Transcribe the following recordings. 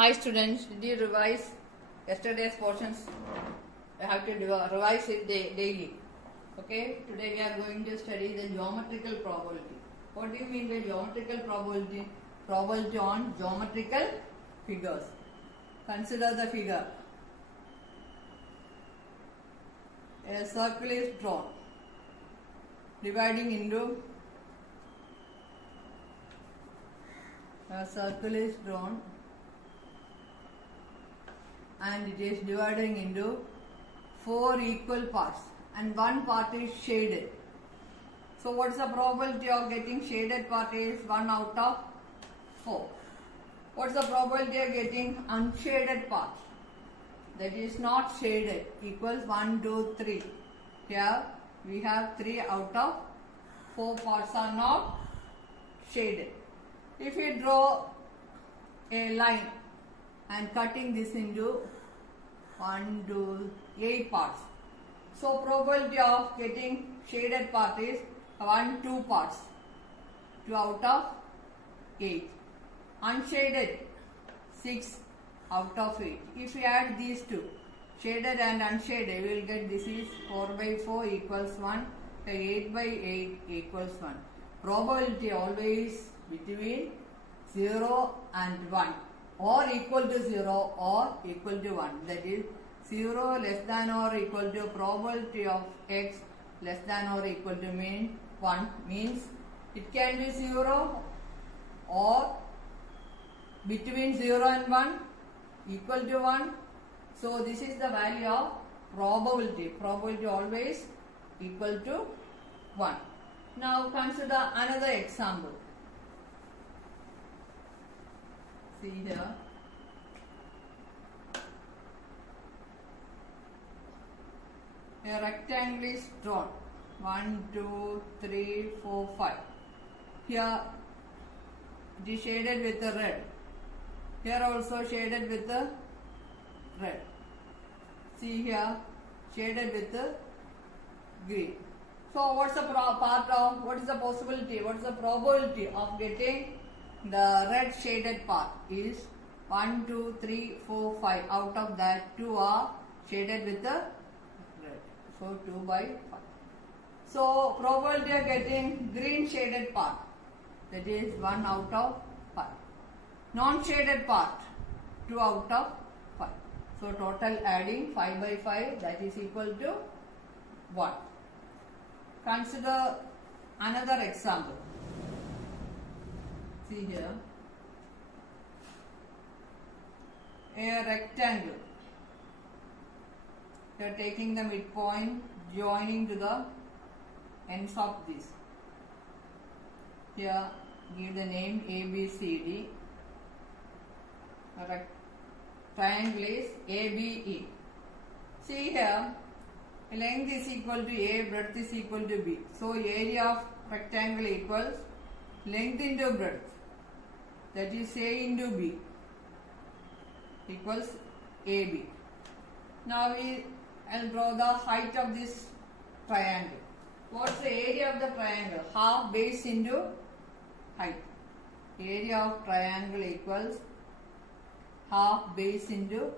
Hi students, did you revise yesterday's portions? I have to revise it daily. Okay, today we are going to study the geometrical probability. What do you mean by geometrical probability? Probability on geometrical figures. Consider the figure. A circle is drawn, dividing into a circle is drawn and it is dividing into 4 equal parts and one part is shaded. So what's the probability of getting shaded part is 1 out of 4. What's the probability of getting unshaded part? That is not shaded equals 1, 2, 3. Here we have 3 out of 4 parts are not shaded. If we draw a line and cutting this into 1, 2, 8 parts. So probability of getting shaded part is 1, 2 parts. 2 out of 8. Unshaded 6 out of 8. If we add these two, shaded and unshaded, we will get this is 4 by 4 equals 1, 8 by 8 equals 1. Probability always between 0 and 1 or equal to 0 or equal to 1. That is 0 less than or equal to probability of x less than or equal to mean 1 means it can be 0 or between 0 and 1 equal to 1. So this is the value of probability. Probability always equal to 1. Now consider another example. See here. A rectangle is drawn. 1, 2, 3, 4, 5. Here it is shaded with the red. Here also shaded with the red. See here, shaded with the green. So what's the what is the possibility? What is the probability of getting the red shaded part is 1, 2, 3, 4, 5. Out of that 2 are shaded with the red. So 2 by 5. So probability of getting green shaded part, that is 1 out of 5. Non-shaded part 2 out of 5. So total adding 5 by 5, that is equal to 1. Consider another example. See here, a rectangle. You are taking the midpoint, joining to the ends of this. Here give the name ABCD. A triangle is ABE. See here, length is equal to A, breadth is equal to B. So area of rectangle equals length into breadth, that is A into B, equals AB. Now I'll draw the height of this triangle. What's the area of the triangle? Half base into height. Area of triangle equals half base into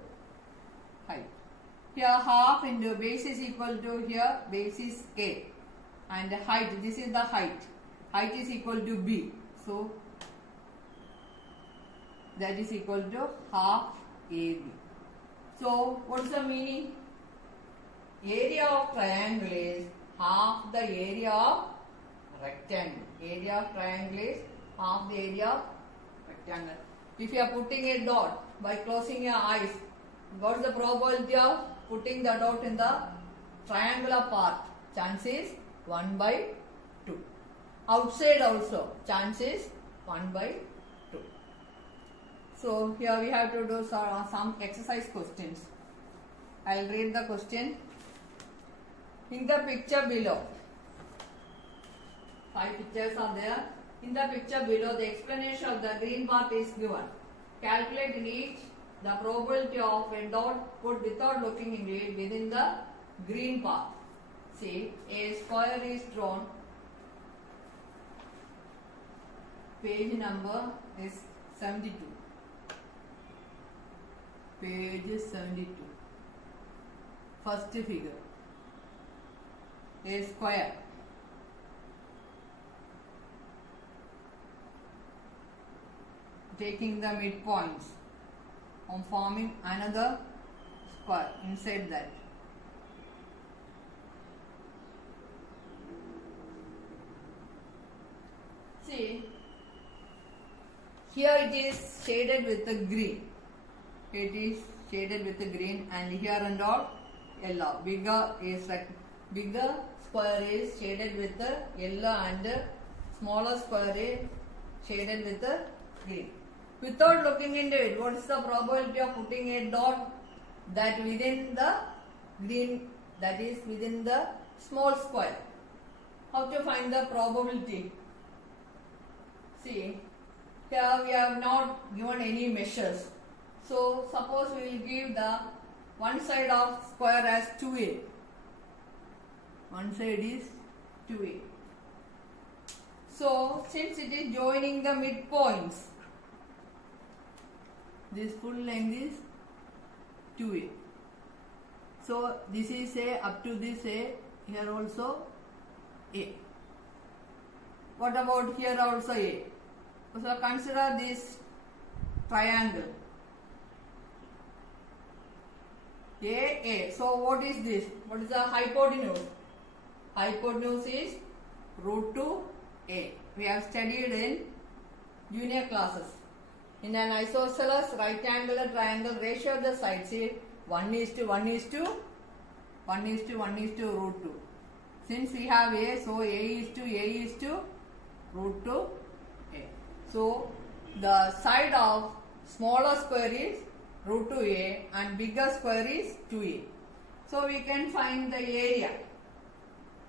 height. Here half into base is equal to, here base is A and height, this is the height. Height is equal to B. So that is equal to half AB. So what's the meaning? Area of triangle is half the area of rectangle. Area of triangle is half the area of rectangle. If you are putting a dot by closing your eyes, what is the probability of putting the dot in the triangular part? Chance is 1 by 2. Outside also chance is 1 by 2. So here we have to do some exercise questions. I will read the question. In the picture below, 5 pictures are there. In the picture below, the explanation of the green part is given. Calculate in each the probability of a dot put without looking into it within the green part. See, a square is drawn. Page number is 72. Page 72. First figure. A square. Taking the midpoints and forming another square inside that. See, here it is shaded with the green. It is shaded with the green, and here and all yellow. Bigger square is shaded with the yellow, and smaller square is shaded with the green. Without looking into it, what is the probability of putting a dot that within the green, that is within the small square? How to find the probability? See, here we have not given any measures. So suppose we will give the one side of square as 2a. One side is 2a. So since it is joining the midpoints, this full length is 2a. So this is a, up to this a, here also a. What about here also a? So consider this triangle A. So what is this? What is the hypotenuse? Hypotenuse is root 2a. We have studied in junior classes. In an isosceles rectangular triangle, ratio of the sides is 1:1:1:1:1 root 2. Since we have a, so a is to root 2a. So the side of smaller square is root 2a and bigger square is 2a. So we can find the area.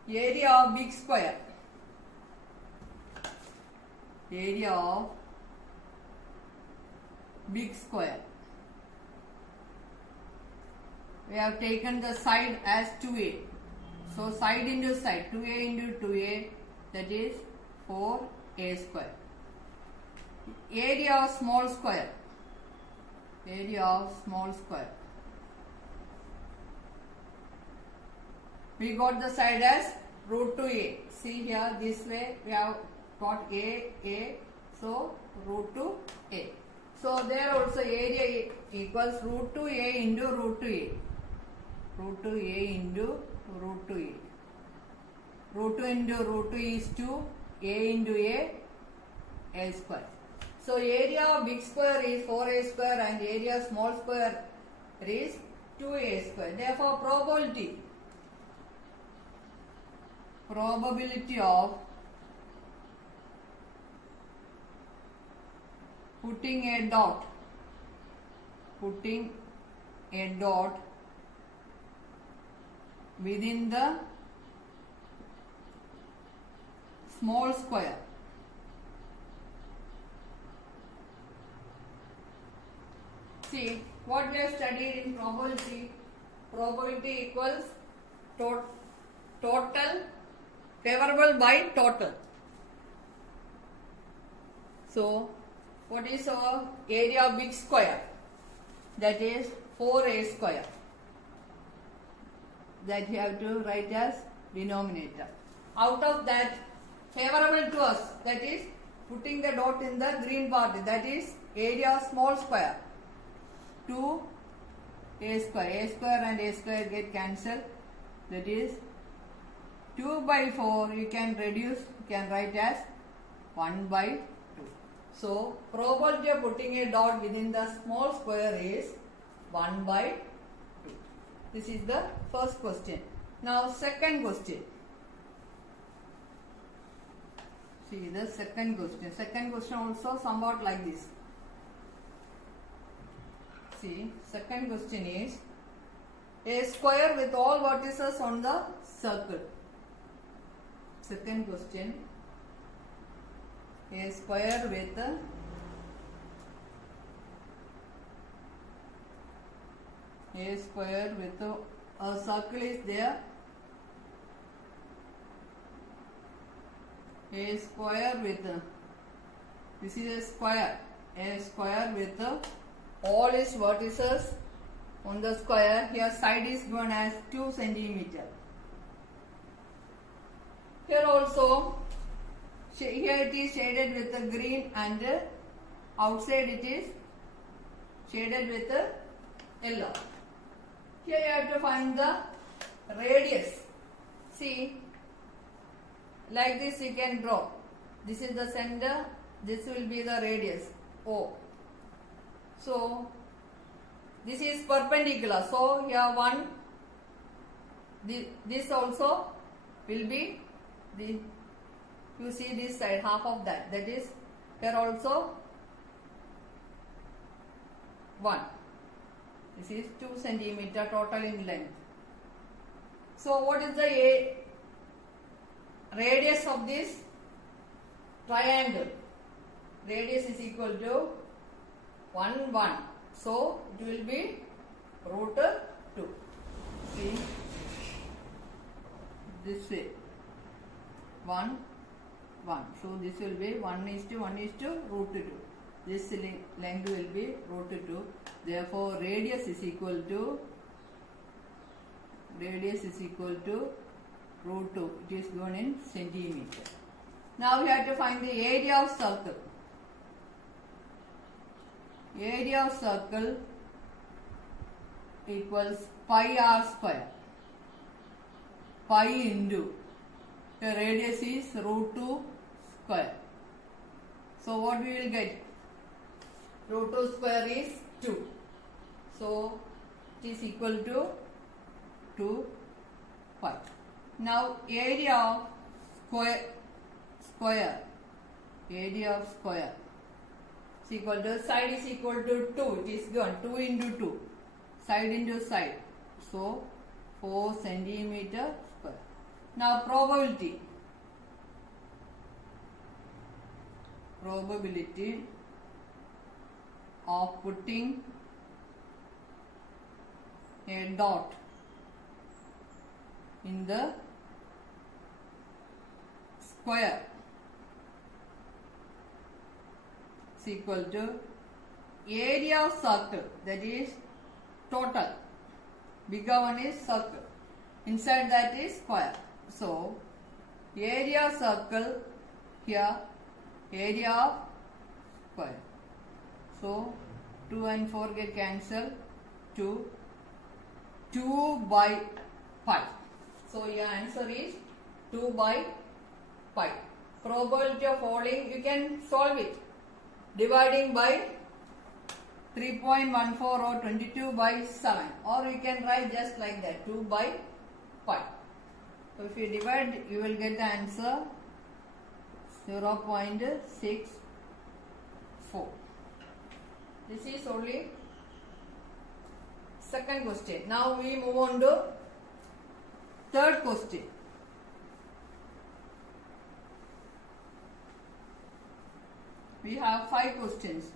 Area of big square. Area of big square. We have taken the side as 2a. So side into side, 2a into 2a, that is 4a square. Area of small square. Area of small square. We got the side as root 2a. See here, this way we have got a, so root 2a. So there also area equals root 2a into root 2a. Root 2a into root 2a. Root 2 into root 2 is 2, a into a square. So area of big square is 4a square and area of small square is 2a square. Therefore probability of putting a dot within the small square See, what we have studied in probability, probability equals total favorable by total. So, what is our area of big square? That is 4a square. That you have to write as denominator. Out of that, favorable to us, that is putting the dot in the green part, that is area of small square. 2a square and a square get cancelled. That is 2 by 4 you can reduce, you can write as 1 by 2. So, probability of putting a dot within the small square is 1 by 2. This is the first question. Now, second question. See the second question. Second question also somewhat like this. See, second question is a square with all vertices on the circle. Second question, a square with a circle is there. A square with this is a square with all its vertices on the square. Here side is given as 2 centimeter. Here also, here it is shaded with the green and outside it is shaded with the yellow. Here you have to find the radius. See, like this you can draw. This is the center, this will be the radius O. So, this is perpendicular. So, here one, this also will be the, you see this side, half of that. That is, here also 1. This is 2 centimeter total in length. So, what is the radius of this triangle? Radius is equal to 1, 1. So, it will be root 2. See, this way 1, 1. So, this will be 1 is to root 2. This length will be root 2. Therefore, radius is equal to root 2. It is given in centimeter. Now we have to find the area of circle. Area of circle equals pi r square. Pi into the radius is root 2 square. So what we will get? Root 2 square is 2. So it is equal to 2 pi. Now area of square is equal to, side is equal to 2. It is given 2 into 2. Side into side. So 4 centimeter square. Now probability of putting a dot in the square is equal to area of circle, that is total. Bigger one is circle. Inside that is square. So, area of circle here, area of square. So, 2 and 4 get cancelled. 2 by pi. So, your answer is 2 by pi. Probability of falling, you can solve it. Dividing by 3.14 or 22 by 7. Or you can write just like that, 2 by pi. So, if you divide, you will get the answer 0.64. This is only second question. Now we move on to third question. We have 5 questions.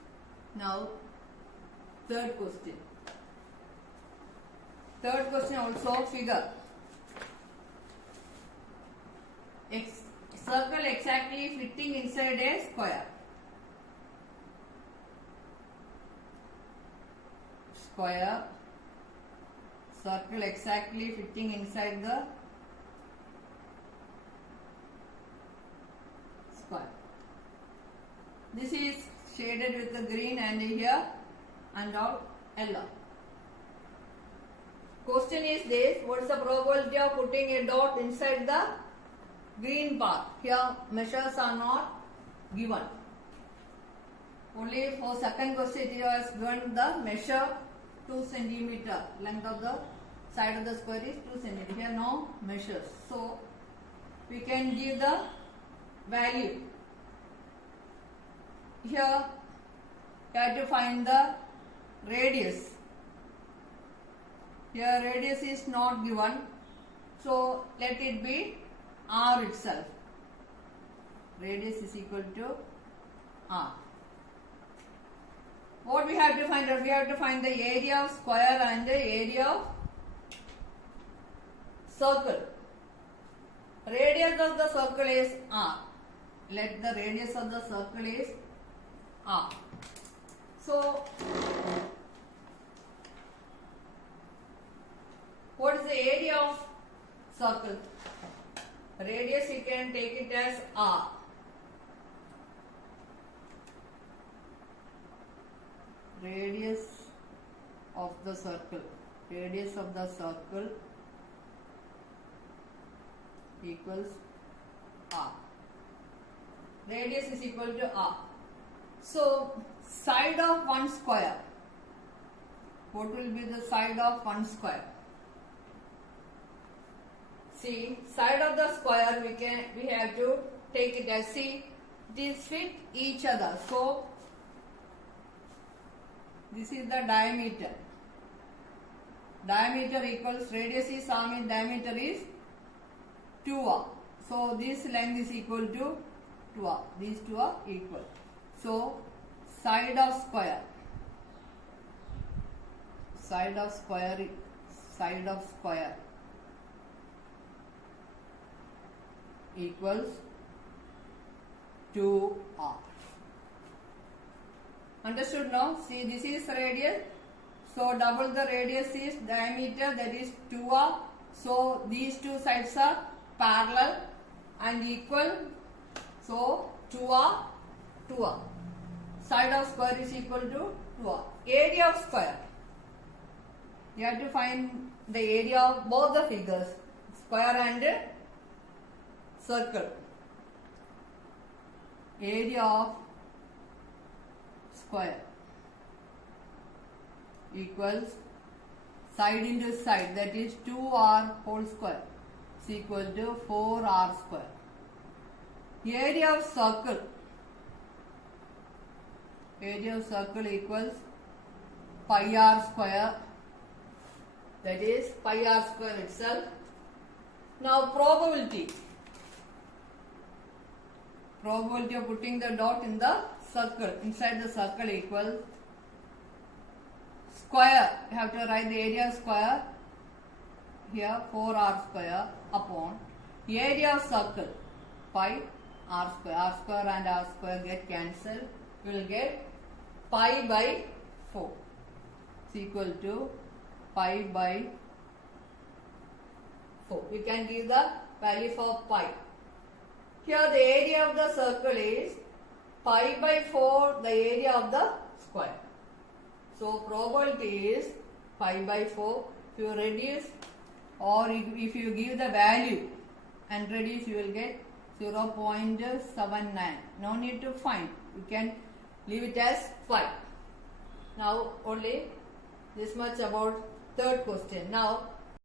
Now third question. Third question also figure. Circle exactly fitting inside a square. Circle exactly fitting inside the square. This is shaded with the green and here and all yellow. Question is this: what is the probability of putting a dot inside the green part? Here measures are not given. Only for second question it was given the measure 2 centimeter. Length of the side of the square is 2 centimeter. Here no measures. So we can give the value. Here you have to find the radius. Here radius is not given. So let it be r itself. Radius is equal to r. What we have to find out? We have to find the area of square and the area of circle. Radius of the circle is r. Let the radius of the circle is r. So circle. Radius you can take it as R. Radius of the circle. Radius of the circle equals R. Radius is equal to R. So, side of one square. What will be the side of one square? See, side of the square we have to take it as, see, these fit each other. So, this is the diameter. Diameter equals radius is R means diameter is 2R. So, this length is equal to 2R. These two are equal. So, side of square equals 2R. Understood now? See, this is radius. So, double the radius is diameter, that is 2R. So, these two sides are parallel and equal. So, 2R, 2R. Side of square is equal to 2R. Area of square. You have to find the area of both the figures, square and circle. Area of square equals side into side, that is 2R whole square is equal to 4R square. Area of circle equals pi R square, that is pi R square itself. Now probability of putting the dot in the circle, inside the circle equals square. You have to write the area square here, 4R square upon area of circle, pi R square and R square get cancelled. You will get pi by 4 is equal to pi by 4. You can give the value for pi. Here the area of the circle is pi by 4, the area of the square. So probability is pi by 4. If you reduce or if you give the value and reduce, you will get 0.79. No need to find. You can leave it as pi. Now only this much about third question. Now